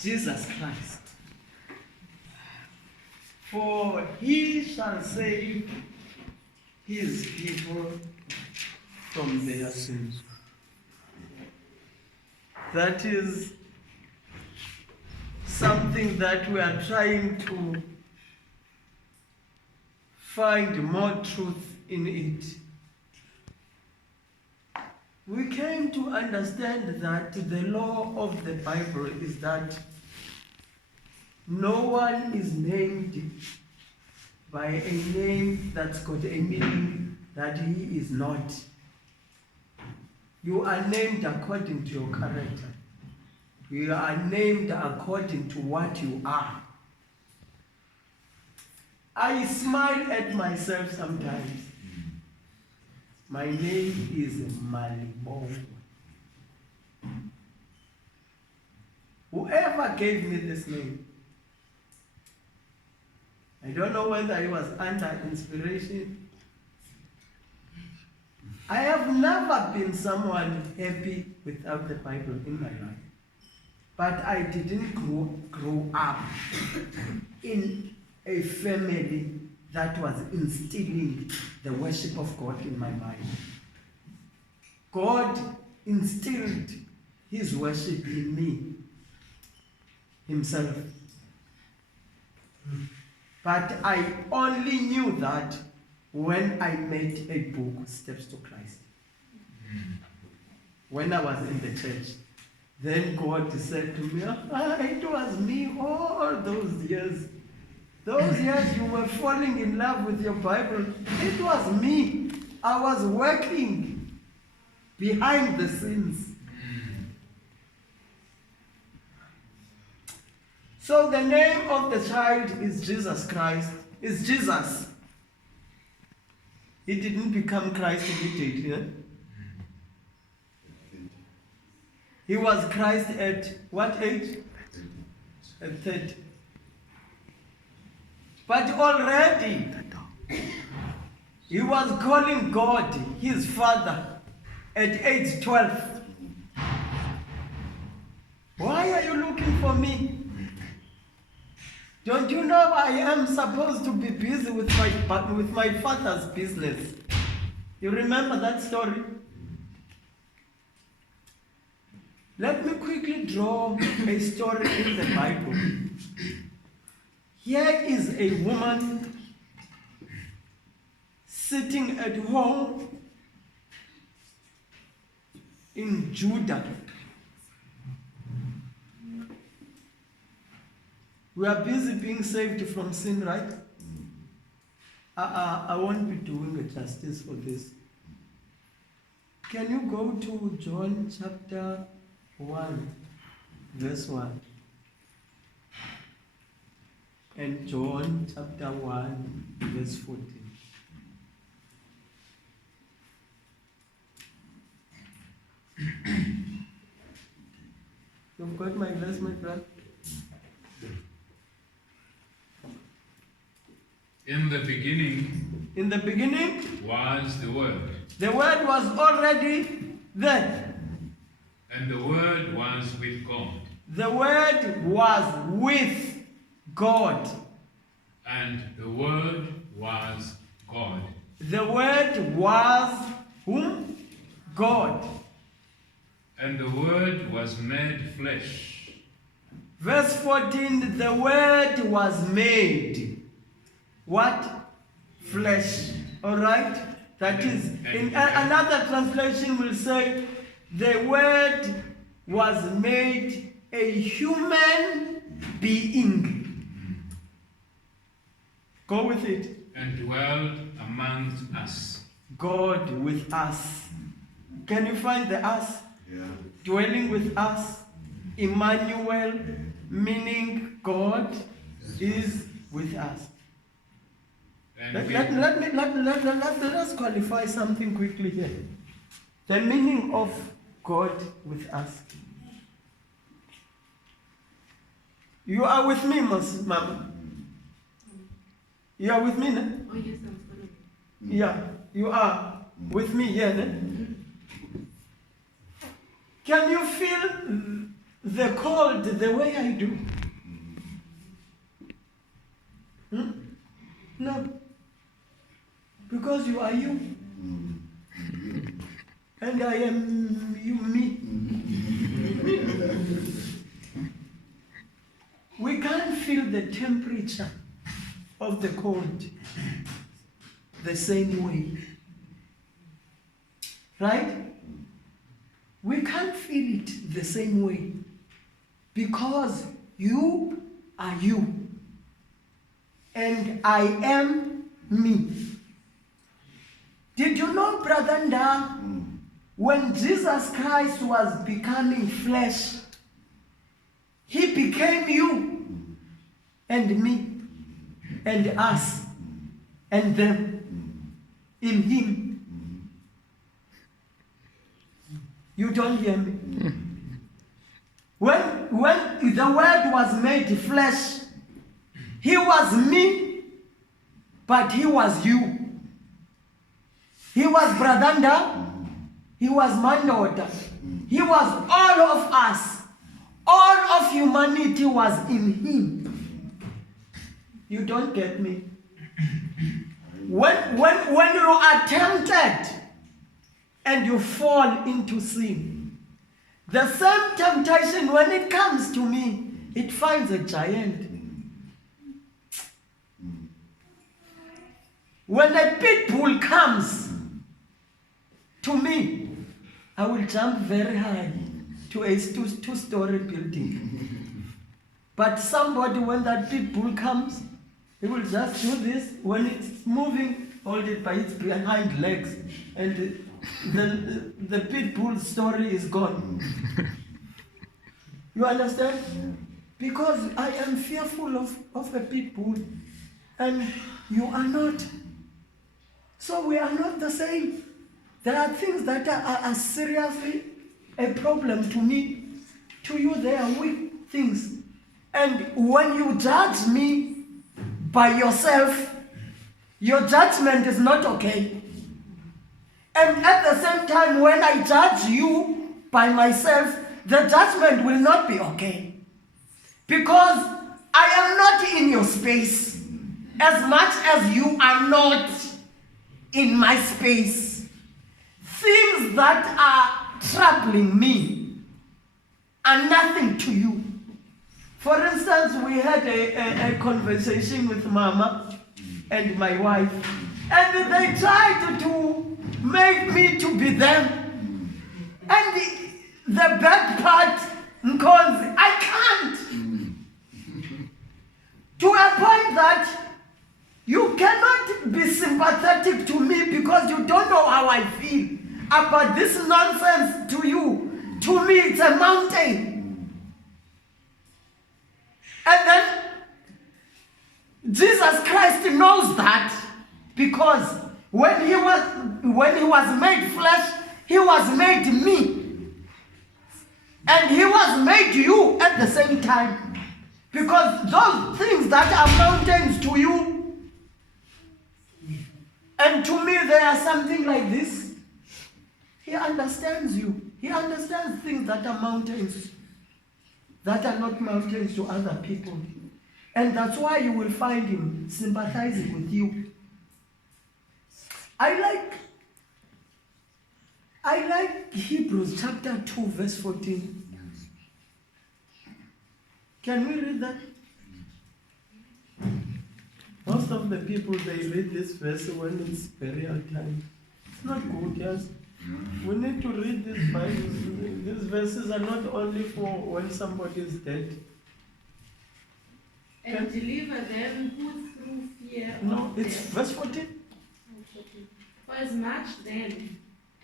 Jesus Christ. For he shall save his people from their sins. That is something that we are trying to find more truth in it. We came to understand that the law of the Bible is that no one is named by a name that's got a meaning that he is not. You are named according to your character. You are named according to what you are. I smile at myself sometimes. My name is Malibongwe. Whoever gave me this name, I don't know whether it was under inspiration. I have never been someone happy without the Bible in my life. But I didn't grow up in a family that was instilling the worship of God in my mind. God instilled his worship in me, himself. But I only knew that when I made a book, Steps to Christ. When I was in the church, then God said to me, it was me all those years. Those years you were falling in love with your Bible, it was me. I was working behind the scenes. So the name of the child is Jesus Christ, is Jesus. He didn't become Christ immediately. Eh? He was Christ at what age? At 30. But already, he was calling God his Father at age 12. Why are you looking for me? Don't you know I am supposed to be busy with my father's business? You remember that story? Let me quickly draw a story in the Bible. Here is a woman sitting at home in Judah. We are busy being saved from sin, right? I won't be doing a justice for this. Can you go to John chapter 1, verse 1? And John chapter 1, verse 14. You've got my verse, my brother? In the beginning was the Word. The Word was already there. And the Word was with God. The Word was with God. And the Word was God. The Word was whom? God. And the Word was made flesh. Verse 14, the Word was made. What? Flesh. All right? That is, in another translation will say, the Word was made a human being. Go with it. And dwelled amongst us. God with us. Can you find the us? Yeah. Dwelling with us. Emmanuel, meaning God is with us. Let's qualify something quickly here. The meaning of God with us. You are with me, Mama. You are with me, no? Oh, yes, I'm following. Yeah, you are with me, yeah, no? Can you feel the cold the way I do? No. Because you are you. And I am me. We can't feel the temperature of the cold the same way. Right? We can't feel it the same way. Because you are you. And I am me. Did you know, Brother Nda, when Jesus Christ was becoming flesh, he became you and me and us and them in him. You don't hear me? When the Word was made flesh, he was me, but he was you. He was Brother Nda, he was my daughter. He was all of us. All of humanity was in him. You don't get me? When you are tempted and you fall into sin, the same temptation, when it comes to me, it finds a giant. When a pit bull comes to me, I will jump very high to a two-story building. But somebody, when that pit bull comes, he will just do this. When it's moving, hold it by its behind legs, and the pit bull story is gone. You understand? Because I am fearful of a pit bull, and you are not. So we are not the same. There are things that are seriously a problem to me. To you, they are weak things. And when you judge me by yourself, your judgment is not okay. And at the same time, when I judge you by myself, the judgment will not be okay. Because I am not in your space as much as you are not in my space. Things that are troubling me are nothing to you. For instance, we had a conversation with Mama and my wife, and they tried to make me to be them. And the bad part, Nkonzi, I can't. To a point that you cannot be sympathetic to me because you don't know how I feel about this nonsense to you. To me, it's a mountain. And then Jesus Christ knows that, because when he was made flesh, he was made me. And he was made you at the same time. Because those things that are mountains to you, and to me they are something like this. He understands you. He understands things that are mountains, that are not mountains to other people. And that's why you will find him sympathizing with you. I like Hebrews chapter 2, verse 14. Can we read that? Most of the people, they read this verse when it's burial time. It's not good, yes? We need to read these Bibles. These verses are not only for when somebody is dead. And deliver them who through fear No, of it's death. verse 14. For as much then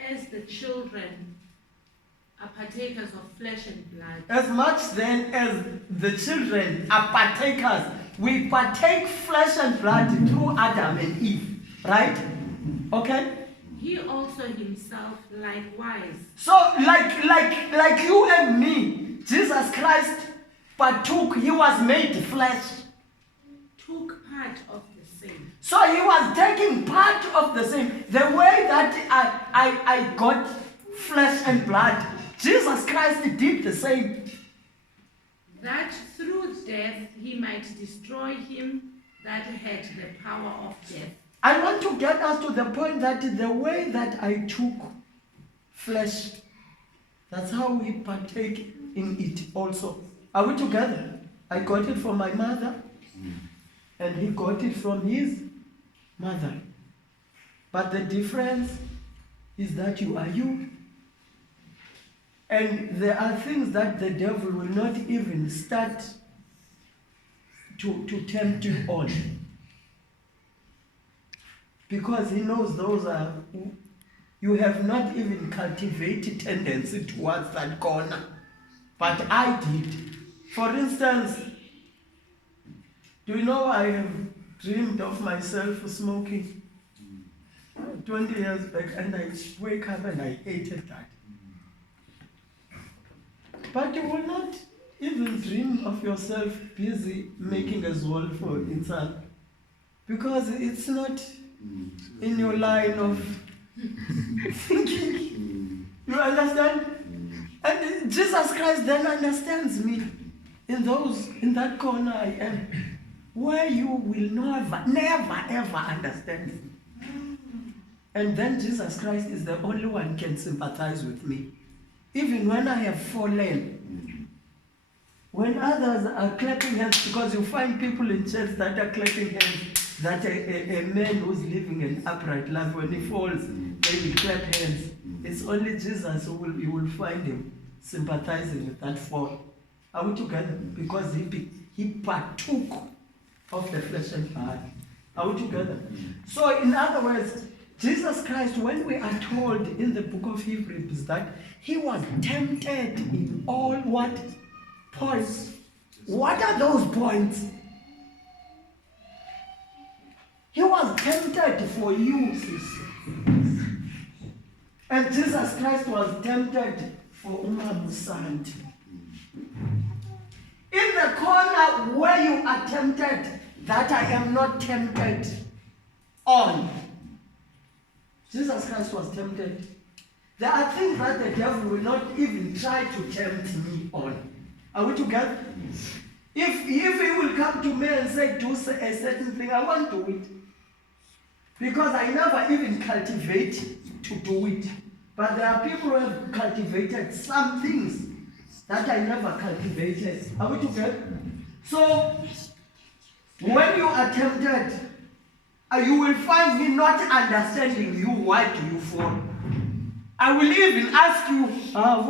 as the children are partakers of flesh and blood, As much then as the children are partakers, we partake flesh and blood through Adam and Eve, right? Okay? he also himself likewise So like you and me, Jesus Christ partook, he was made flesh. took part of the same. So he was taking part of the same. The way that I got flesh and blood, Jesus Christ did the same. death, he might destroy him that had the power of death. I want to get us to the point that the way that I took flesh, that's how we partake in it also. Are we together? I got it from my mother, and he got it from his mother. But the difference is that you are you. And there are things that the devil will not even start to tempt you on. Because he knows those are, you have not even cultivated tendency towards that corner. But I did. For instance, do you know I have dreamed of myself smoking 20 years back, and I wake up and I hated that. But you will not even dream of yourself busy making a zol for inside, because it's not in your line of thinking. You understand? And Jesus Christ then understands me in that corner I am, where you will never ever understand me. And then Jesus Christ is the only one who can sympathize with me. Even when I have fallen, when others are clapping hands, because you find people in church that are clapping hands, that a man who's living an upright life, when he falls, they will clap hands. It's only Jesus who you will find him sympathizing with that fall. Are we together? Because he partook of the flesh and blood. Are we together? So in other words, Jesus Christ, when we are told in the book of Hebrews that he was tempted in all what points? What are those points? He was tempted for you, sis. And Jesus Christ was tempted for Umamusand. In the corner where you are tempted, that I am not tempted on, Jesus Christ was tempted. There are things that the devil will not even try to tempt me on. Are we together? If he will come to me and say, do a certain thing, I won't do it. Because I never even cultivate to do it. But there are people who have cultivated some things that I never cultivated. Are we together? So, when you are tempted, you will find me not understanding you. Why do you fall? I will even ask you, are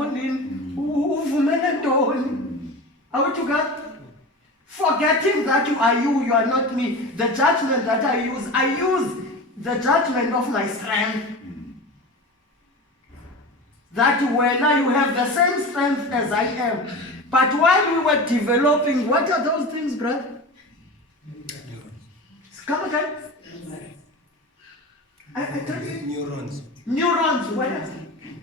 we together? Forgetting that you are not me. The judgment that I use the judgment of my strength. That when you have the same strength as I am. But while we were developing, what are those things, brother? Come again. I tell you, neurons. Where?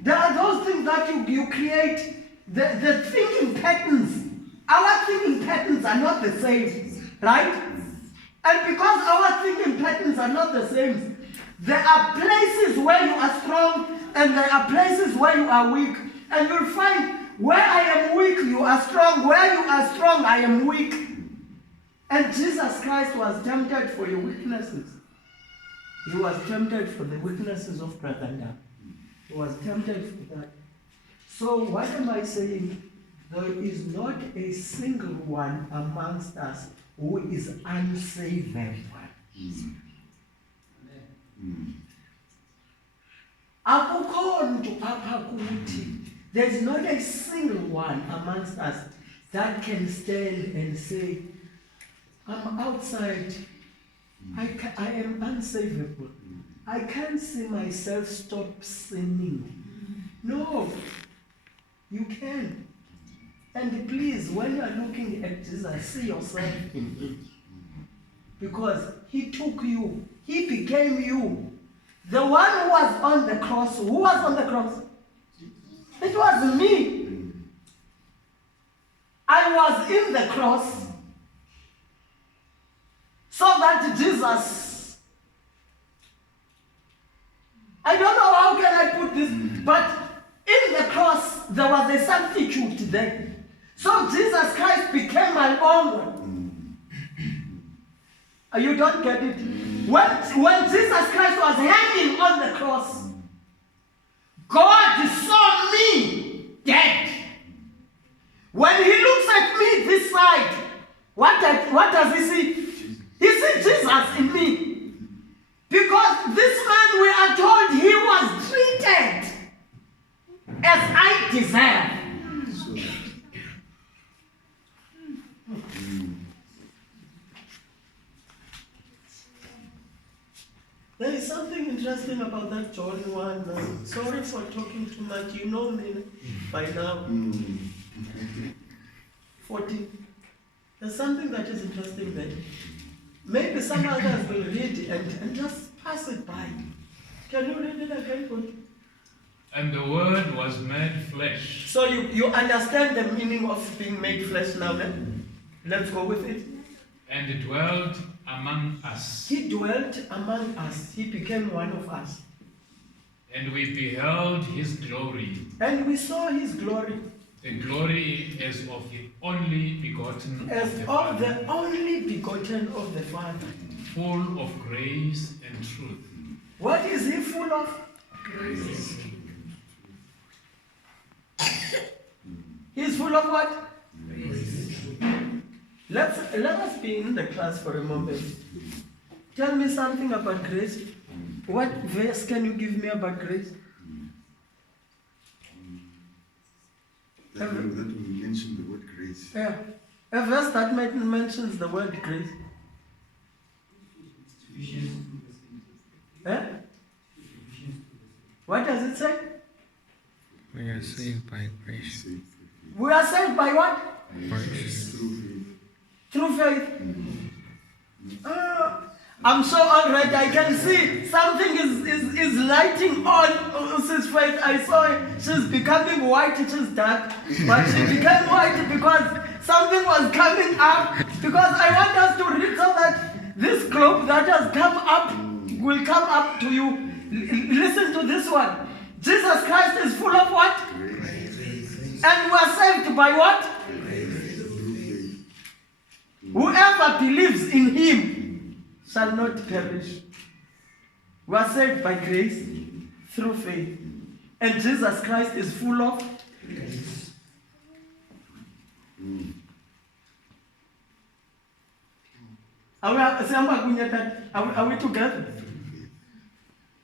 There are those things that you create. The thinking patterns. Our thinking patterns are not the same, right? And because our thinking patterns are not the same, there are places where you are strong and there are places where you are weak. And you'll find where I am weak, you are strong. Where you are strong, I am weak. And Jesus Christ was tempted for your weaknesses. He was tempted for the weaknesses of Brother Dan. He was tempted for that. So what am I saying? There is not a single one amongst us who is unsavable. There is not a single one amongst us that can stand and say, I'm outside. I am unsavable. I can't see myself stop sinning. No, you can. And please, when you are looking at Jesus, see yourself in him. Because he took you. He became you. The one who was on the cross. Who was on the cross? It was me. I was in the cross. So that Jesus, I don't know how can I put this, but in the cross there was a substitute there. So Jesus Christ became my own. You don't get it. When Jesus Christ was hanging on the cross, God saw me dead. When he looks at me this side, what does he see? He sees Jesus in me. Because this man, we are told, he was treated as I deserve. There is something interesting about that John 1. Sorry for talking too much. You know me by now. 14. There's something that is interesting there. Maybe some others will read and just pass it by. Can you read it again for me? And the Word was made flesh. So you understand the meaning of being made flesh now, then? Let's go with it. And dwelt among us. He dwelt among us. He became one of us. And we beheld his glory. And we saw his glory. The glory as of the only begotten As of the of Father, the only begotten of the Father. full of grace and truth. What is he full of? Grace. He's full of what? Grace. Let us be in the class for a moment. Tell me something about grace. What verse can you give me about grace? That we mentioned the word grace. Yeah. A verse that mentions the word grace. Eh? What does it say? We are saved by grace. We are saved by what? Grace. Through faith. I'm so already, I can see something is lighting on Usi's faith. I saw it. She's becoming white, she's dark. But she became white because something was coming up. Because I want us to read so that this globe that has come up will come up to you. Listen to this one. Jesus Christ is full of what? And we are saved by what? Whoever believes in him shall not perish. We are saved by grace through faith. And Jesus Christ is full of grace. Are we together?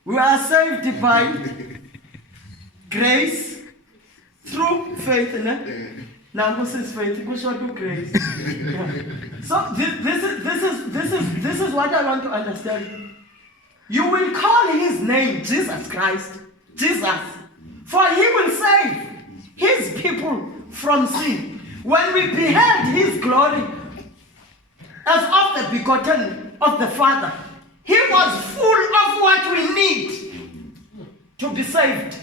We are saved by grace through faith. Now this is faith. We should do grace. So this is what I want to understand. You will call his name Jesus Christ, Jesus, for he will save his people from sin. When we beheld his glory as of the begotten of the Father, he was full of what we need to be saved.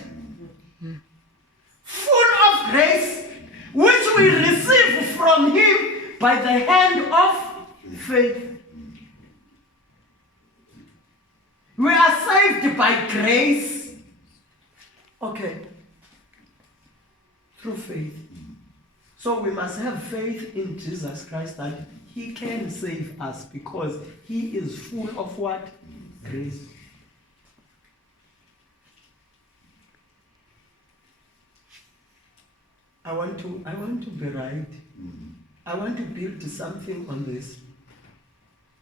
Full of grace, which we receive from him by the hand of faith. We are saved by grace. Okay. Through faith. So we must have faith in Jesus Christ that he can save us because he is full of what? Grace. I want to be right. I want to build something on this.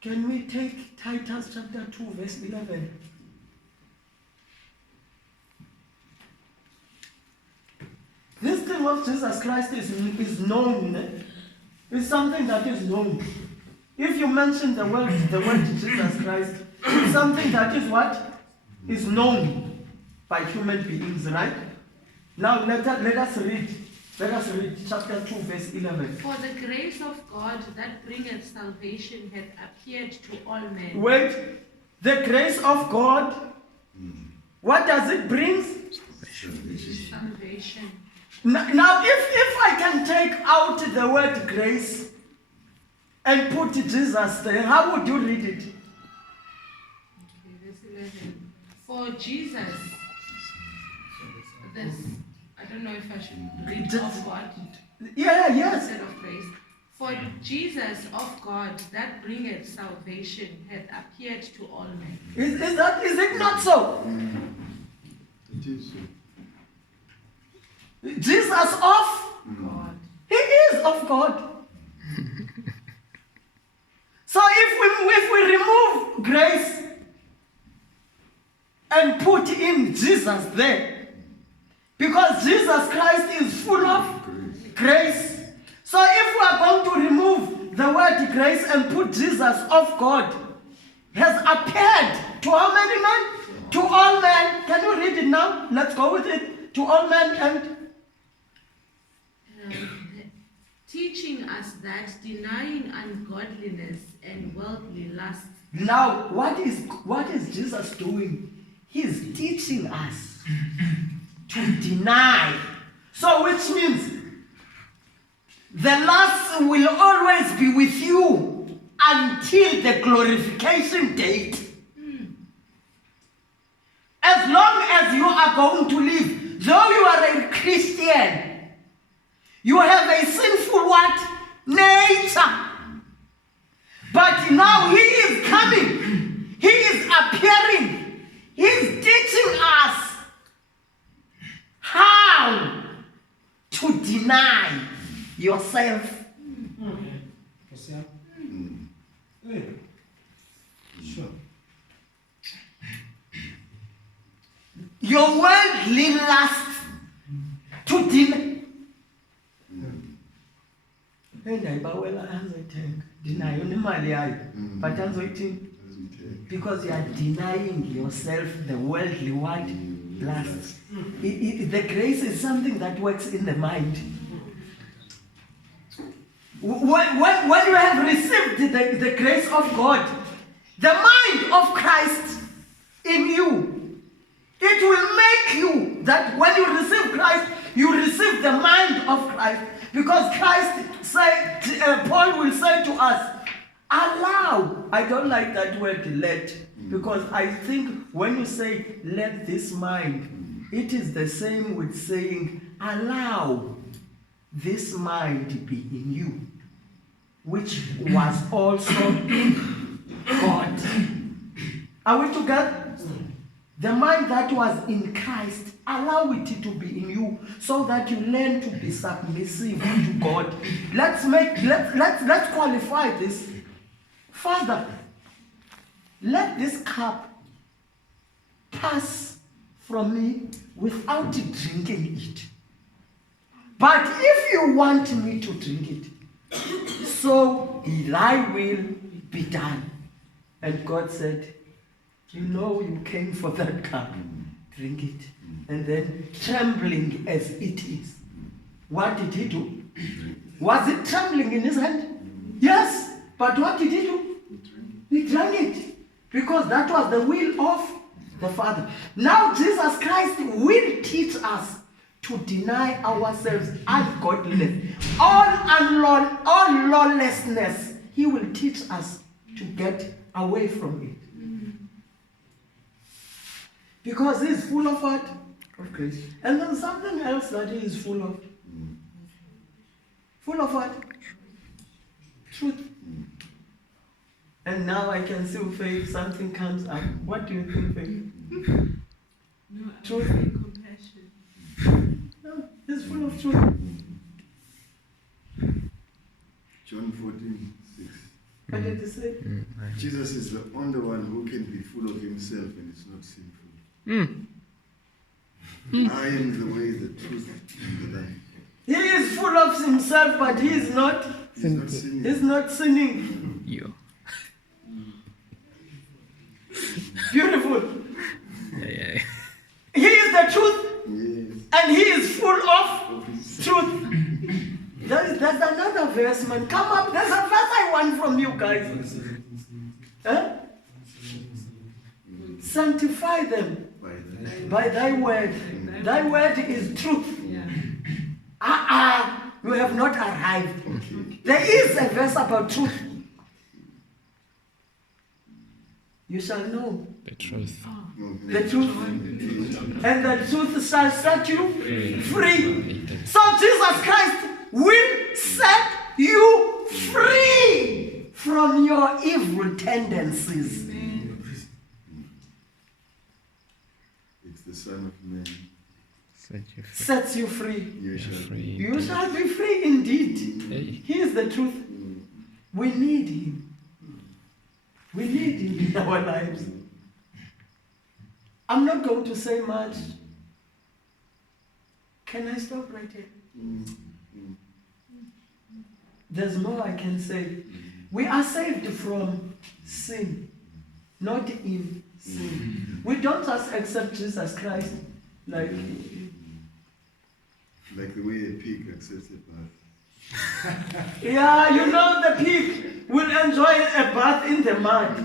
Can we take Titus chapter 2 verse 11? This thing of Jesus Christ is known. It's something that is known. If you mention the word Jesus Christ, it's something that is what? Is known by human beings, right? Now let us read. Let us read chapter 2, verse 11. For the grace of God that bringeth salvation hath appeared to all men. Wait, the grace of God, what does it bring? Salvation. Now, if I can take out the word grace and put Jesus there, how would you read it? Okay, verse 11. For Jesus, this, I don't know if I should read of God Yes. instead of grace. For Jesus of God, that bringeth salvation, hath appeared to all men. Is it not so? It is so. Jesus of God. He is of God. So if we remove grace and put in Jesus there, because Jesus Christ is full of grace. So if we are going to remove the word grace and put Jesus of God, has appeared to how many men? To all men. Can you read it now? Let's go with it. To all men and Teaching us that denying ungodliness and worldly lust. now what is Jesus doing? He is teaching us to deny. So which means the lust will always be with you until the glorification date. As long as you are going to live, though you are a Christian, you have a sinful what? Nature. But now he is coming. He is appearing. He is teaching us how to deny yourself. Sure. Your worldly lust to deny. Deny imali yayo, but anzoyithini? Because you are denying yourself the worldly what? Lust. The grace is something that works in the mind. When you have received the grace of God, the mind of Christ in you, it will make you that when you receive Christ, you receive the mind of Christ. Because Christ said, Paul will say to us, allow. I don't like that word let, because I think when you say let this mind, it is the same with saying allow this mind be in you, which was also in God. Are we together? The mind that was in Christ, allow it to be in you so that you learn to be submissive to God. Let's qualify this. Father, let this cup pass from me without drinking it. But if you want me to drink it, so thy will be done. And God said, you know you came for that cup, drink it. And then trembling as it is. What did he do? Was it trembling in his hand? Yes. But what did he do? He drank it. Because that was the will of the Father. Now Jesus Christ will teach us to deny ourselves ungodliness, all lawlessness. He will teach us to get away from it. Because he's full of what? Of grace. And then something else that he is full of. Full of what? Truth. And now I can see Faith, something comes up. What do you think, Faith? No, Truth. compassion. No, he's full of truth. John 14:6. What did he say? Jesus is the only one who can be full of himself and it's not sinful. I am the way, the truth, and the life. He is full of himself, but he is not. He's not sinning. He's not sinning. You. Beautiful. Yeah. He is the truth, Yes. and he is full of Of his truth. There's another verse, man. Come up. There's a verse I want from you guys. Huh? Sanctify them by thy word. Thy word is truth. You have not arrived. Okay. There is a verse about truth. You shall know The truth. the truth, and the truth shall set you free. So Jesus Christ will set you free from your evil tendencies. It's the Son of Man. Sets you free. You shall be. You shall be free indeed. Hey. He is the truth. We need him. We need him in our lives. I'm not going to say much. Can I stop right here? There's more I can say. We are saved from sin, not in sin. We don't just accept Jesus Christ like Like the way a pig accepts a bath. yeah, you know the pig will enjoy a bath in the mud.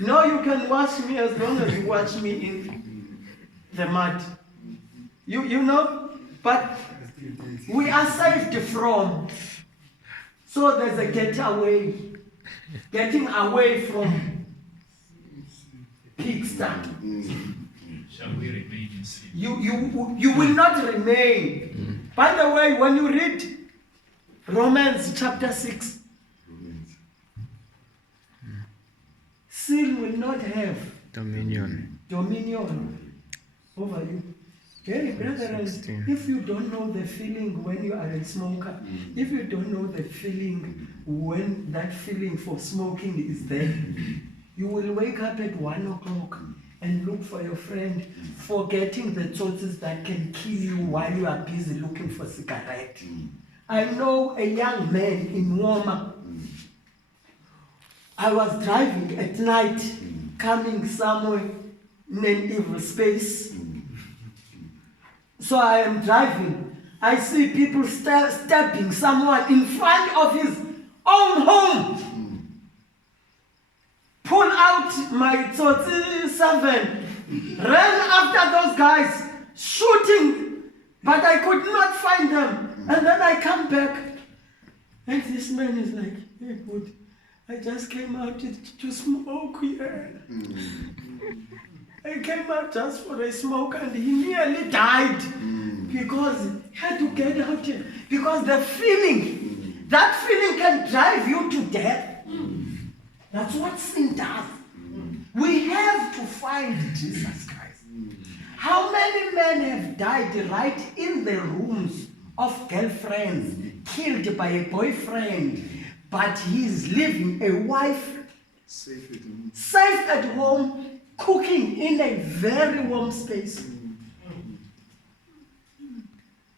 No, you can wash me as long as you wash me in the mud. You know, but we are saved from. So there's a getting away from pigsty. Shall we remain in sin? You will not remain. By the way, when you read Romans chapter 6, sin will not have Dominion. dominion over you. Hey, brethren, 16. if you don't know the feeling when you are a smoker, if you don't know the feeling when that feeling for smoking is there, you will wake up at 1 o'clock and look for your friend, forgetting the thoughts that can kill you while you are busy looking for cigarette. I know a young man in Woma. I was driving at night, coming somewhere in an evil space. So I am driving. I see people stabbing someone in front of his own home. Pull out my Tsotsi 7, ran after those guys, shooting, but I could not find them. And then I come back, and this man is like, hey, good. I just came out to smoke here. I came out just for a smoke and he nearly died because he had to get out here. Because the feeling, that feeling can drive you to death. That's what sin does. We have to find Jesus Christ. How many men have died right in the rooms of girlfriends, killed by a boyfriend, but he's living a wife, safe at home, cooking in a very warm space,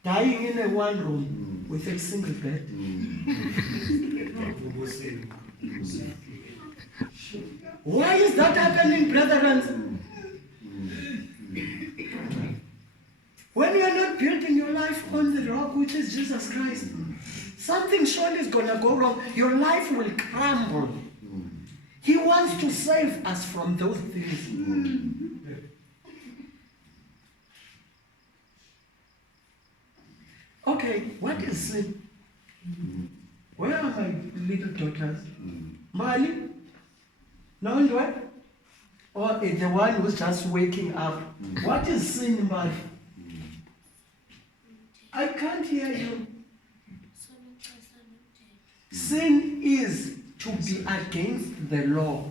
dying in a one room with a single bed. Why is that happening, brethren? When you are not building your life on the rock, which is Jesus Christ, something surely is going to go wrong. Your life will crumble. He wants to save us from those things. Okay, what is sin? Where are my little daughters? Mali? No, what? Or the one who's just waking up? What is sin, Mali? I can't hear you. Sin is to be against the law.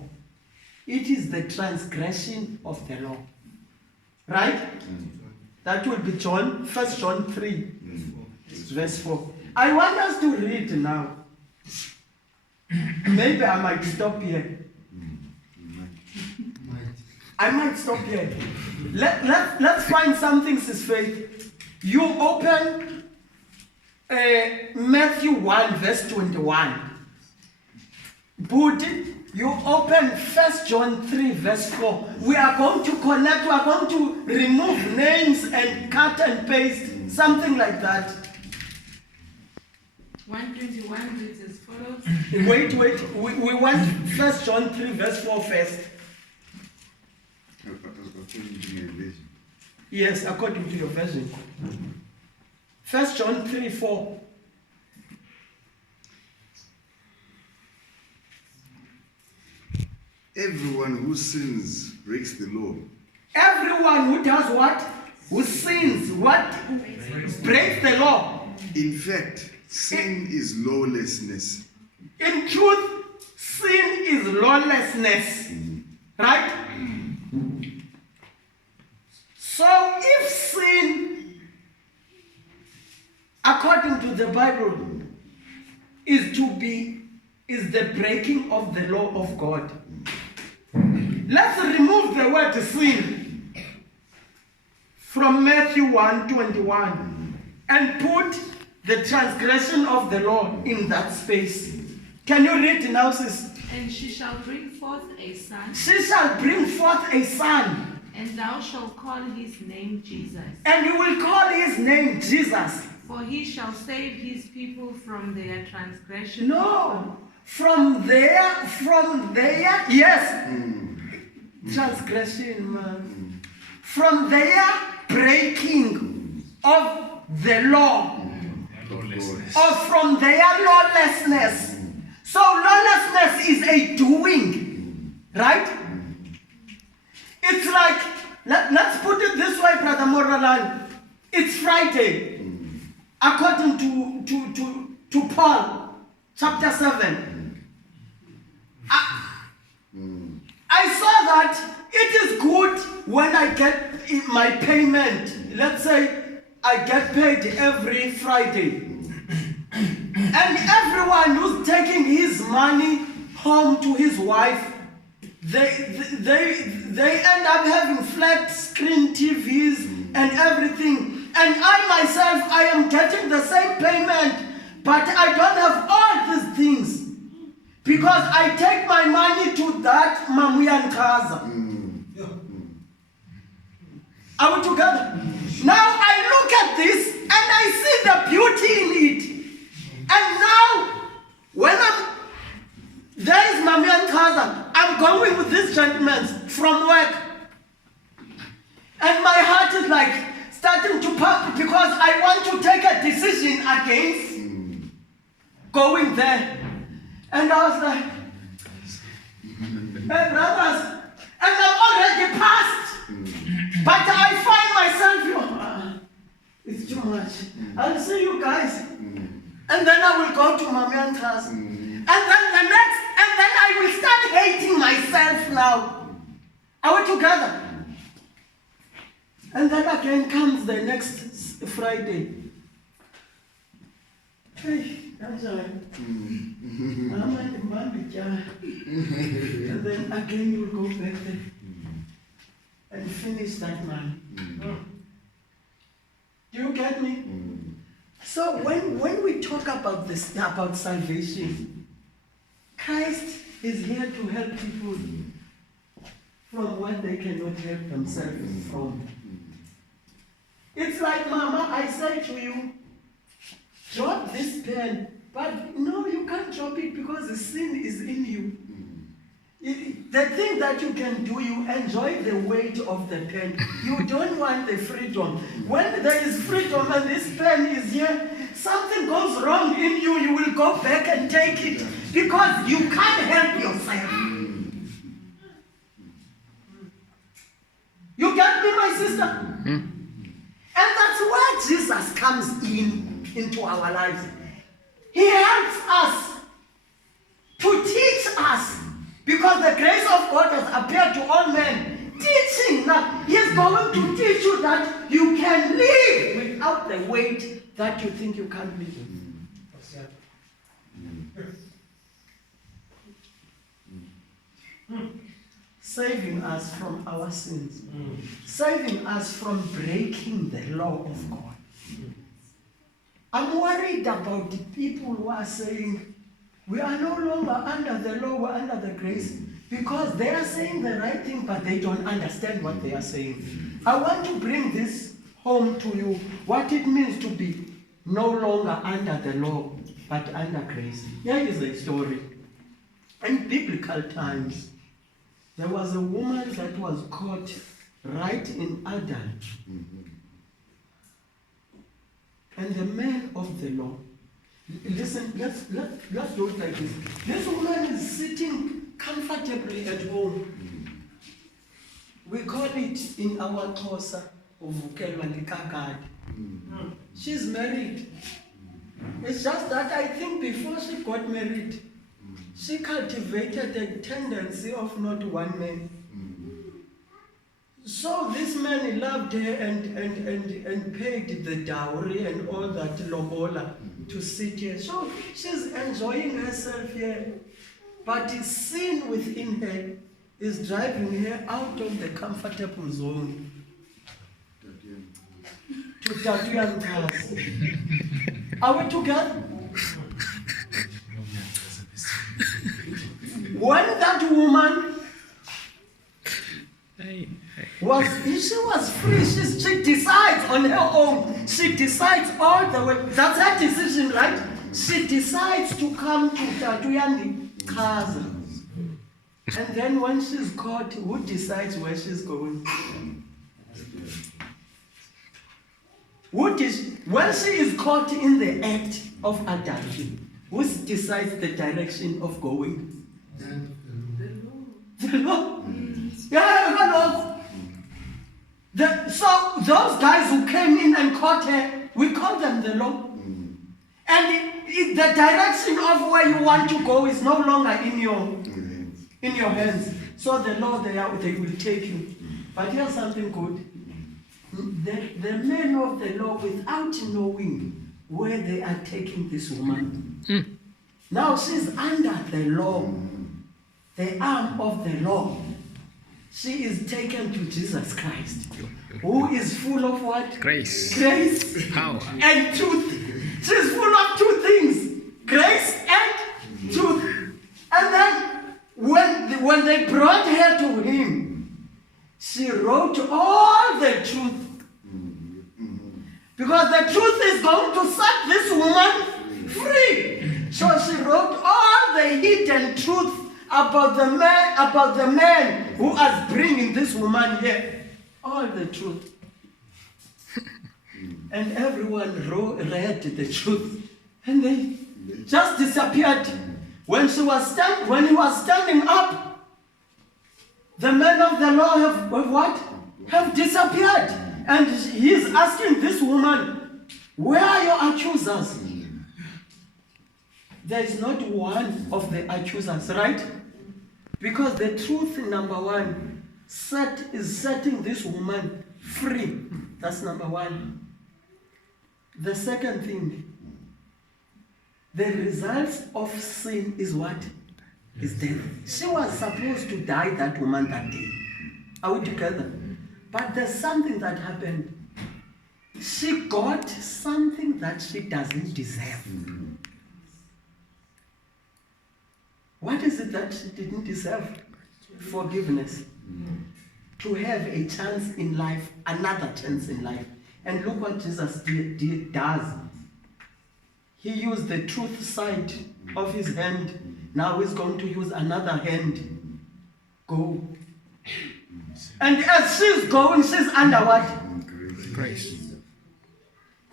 It is the transgression of the law. Right? That will be John, 1 John 3, verse 4. I want us to read now. Maybe I might stop here. I might stop here. Let's find something, sis Faith. You open Matthew 1, verse 21. Budi, you open 1 John 3, verse 4. We are going to connect, we are going to remove names and cut and paste, something like that. 121 reads as follows. Wait, we want 1 John 3, verse 4 first. According to my version. Yes, according to your version. 1 John 3, 4. Everyone who sins breaks the law. Everyone who does what? Who sins, what? Breaks the law. In fact, sin is lawlessness. In truth, sin is lawlessness. Right? So if sin, according to the Bible, is the breaking of the law of God, let's remove the word sin from Matthew 1:21 and put the transgression of the law in that space. Can you read now, sis? And she shall bring forth a son, She shall bring forth a son, and thou shalt call his name Jesus. and you will call his name Jesus. For he shall save his people from their transgression. No, from there, yes, transgression, man. From their breaking of the law, Lawlessness. or from their lawlessness. So lawlessness is a doing, right? It's like, let's put it this way, Brother Moralan. It's Friday, according to Paul, chapter 7. I saw that it is good when I get my payment. Let's say I get paid every Friday. And everyone who's taking his money home to his wife, they end up having flat screen TVs and everything. And I myself, I am getting the same payment, but I don't have all these things. Because I take my money to that Mamuyan Kaza. Are we together? Now I look at this and I see the beauty in it. And now, when there is Mamuyan Kaza, I'm going with this gentleman from work. And my heart is like starting to pump because I want to take a decision against going there. And I was like, hey brothers, and I'm already past. But I find myself, it's too much. I'll see you guys. And then I will go to Mamuyan Kaza. And then I will start hating myself now. Are we together? And then again comes the next Friday. Hey, that's all right. And then again you will go back there and finish that man. Do you get me? So when we talk about this, about salvation, Christ is here to help people from what they cannot help themselves from. It's like, Mama, I say to you, drop this pen, but no, you can't drop it because the sin is in you. The thing that you can do, you enjoy the weight of the pen. You don't want the freedom. When there is freedom and this pen is here, something goes wrong in you, you will go back and take it because you can't help yourself. You get me, my sister? And that's where Jesus comes into our lives. He helps us to teach us. Because the grace of God has appeared to all men, teaching that He is going to teach you that you can live without the weight that you think you can't live with. Saving us from our sins. Saving us from breaking the law of God. I'm worried about the people who are saying, we are no longer under the law, we're under the grace. Because they are saying the right thing, but they don't understand what they are saying. I want to bring this home to you, what it means to be no longer under the law, but under grace. Here is a story. In biblical times, there was a woman that was caught right in adultery. And the man of the law, listen, let's do it like this. This woman is sitting comfortably at home. We call it in our Xhosa, uvukelwa likakade. She's married. It's just that I think before she got married, she cultivated a tendency of not one man. So this man loved her and paid the dowry and all that lobola to sit here. So she's enjoying herself here. But sin within her is driving her out of the comfortable zone. To Tatuyang class. Are we together? When that woman she was free, she decides on her own. She decides all the way. That's her decision, right? She decides to come to Tatuyang class. And then when she's caught, who decides where she's going? When she is caught in the act of adultery, who decides the direction of going? The law. Yeah, the law. So those guys who came in and caught her, we call them the law. And the direction of where you want to go is no longer in your hands. So the law, they will take you. But here's something good. The men of the law, without knowing where they are taking this woman, now she's under the law, the arm of the law. She is taken to Jesus Christ, who is full of what? Grace. Grace. Power. And truth. She's full of two things, grace and truth. And then when they brought her to him, she wrote all the truth. Because the truth is going to set this woman free. So she wrote all the hidden truth about the man who was bringing this woman here. All the truth. And everyone read the truth. And they just disappeared. When he was standing up, the men of the law have disappeared. And he's asking this woman, where are your accusers? There is not one of the accusers, right? Because the truth, number one, is setting this woman free. That's number one. The second thing, the results of sin is what? Is death. She was supposed to die, that woman, that day. Are we together? But there's something that happened. She got something that she doesn't deserve. What is it that she didn't deserve? Forgiveness. To have a chance in life, another chance in life. And look what Jesus does. He used the truth side of his hand. Now he's going to use another hand. Go. And as she's going, she's under what? Grace.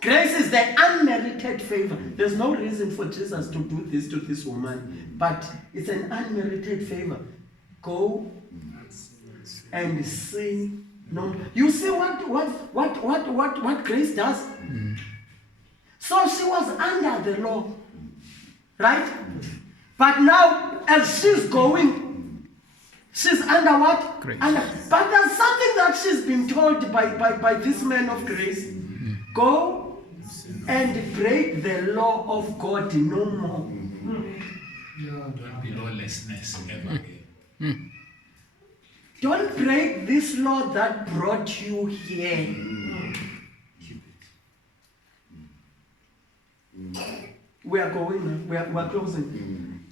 Grace is the unmerited favor. There's no reason for Jesus to do this to this woman, but it's an unmerited favor. Go and sin no. You see what grace does? So she was under the law, right? But now, as she's going, she's under what? Grace. But there's something that she's been told by this man of grace. Go and break the law of God no more. Don't be lawlessness ever again. Don't break this law that brought you here. We are going now. We are closing.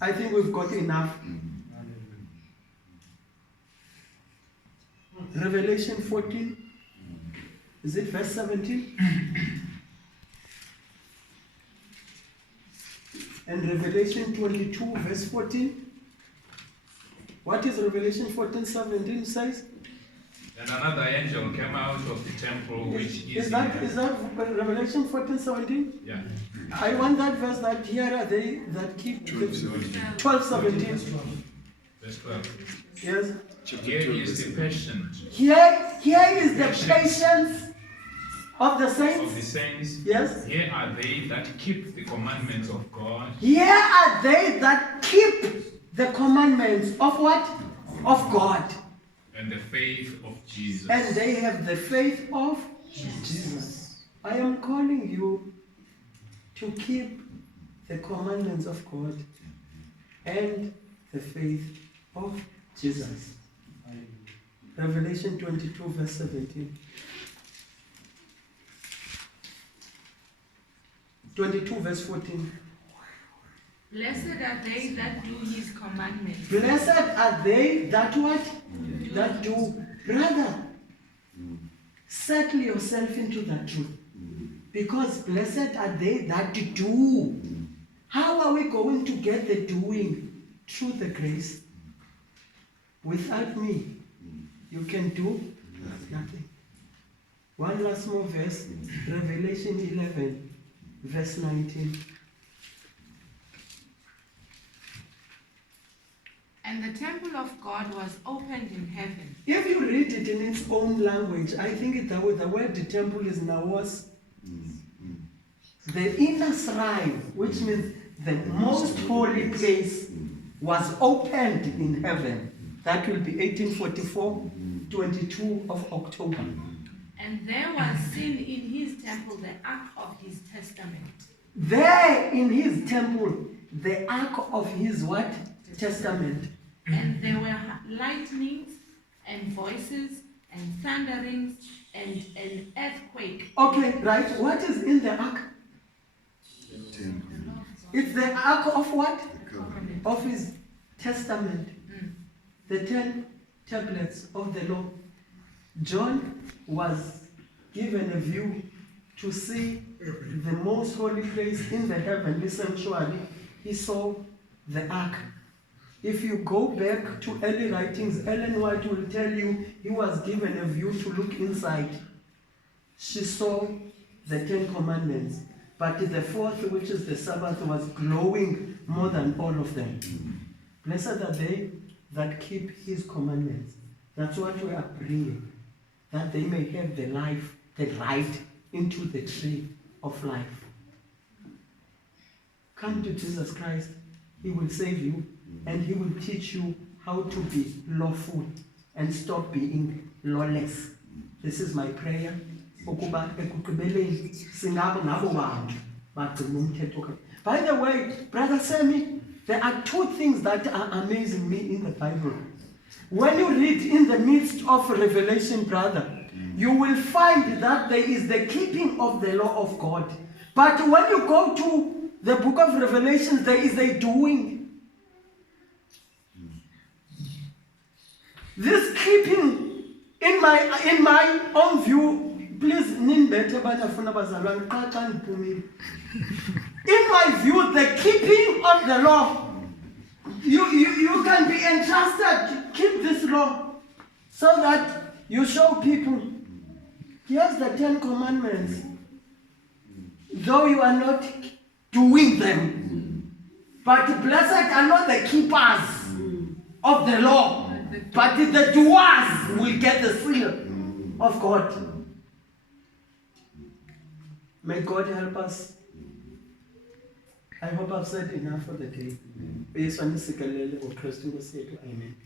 I think we've got enough. Revelation 14. Is it verse 17? And Revelation 22, verse 14. What is Revelation 14, 17 says? And another angel came out of the temple, which Is that Revelation 14, 17? Yeah. I want that verse that here are they that keep 12, 17. Verse 12. Yes. Here is the patience Here is the patience of the of the saints. saints. Yes. Here are they that keep the commandments of God Here are they that keep the commandments of what? Of God. And the faith of Jesus. And they have the faith of Jesus. I am calling you to keep the commandments of God and the faith of Jesus. Revelation 22 verse 17. 22 verse 14. Blessed are they that do his commandments. Blessed are they that what? That do. Brother, settle yourself into that truth. Because blessed are they that do. How are we going to get the doing? Through the grace. Without me, you can do nothing. One last more verse. Revelation 11 verse 19. And the temple of God was opened in heaven. If you read it in its own language, I think the word temple is naos. The inner shrine, which means the most holy place, was opened in heaven. That will be 1844, 22 of October. And there was seen in his temple the ark of his testament. There in his temple, the ark of his what? Testament. And there were lightnings and voices and thunderings and an earthquake. Okay, right. What is in the ark? It's the ark of what? Of his testament. The 10 tablets of the law. John was given a view to see the most holy place in the heavenly sanctuary. He saw the ark. If you go back to early writings, Ellen White will tell you he was given a view to look inside. She saw the 10 commandments, but the fourth, which is the Sabbath, was glowing more than all of them. Blessed are they that keep his commandments. That's what we are bringing, that they may have the life, the right into the tree of life. Come to Jesus Christ. He will save you, and he will teach you how to be lawful and stop being lawless. This is my prayer. By the way, Brother Sammy, there are two things that are amazing me in the Bible. When you read in the midst of Revelation, brother, you will find that there is the keeping of the law of God. But when you go to the book of Revelation, there is a doing. This keeping, in my own view, please, in my view, the keeping of the law, you can be entrusted to keep this law so that you show people, here's the 10 commandments, though you are not doing them. But blessed are not the keepers of the law, but the doers will get the seal of God. May God help us. I hope I've said enough for the day. Amen.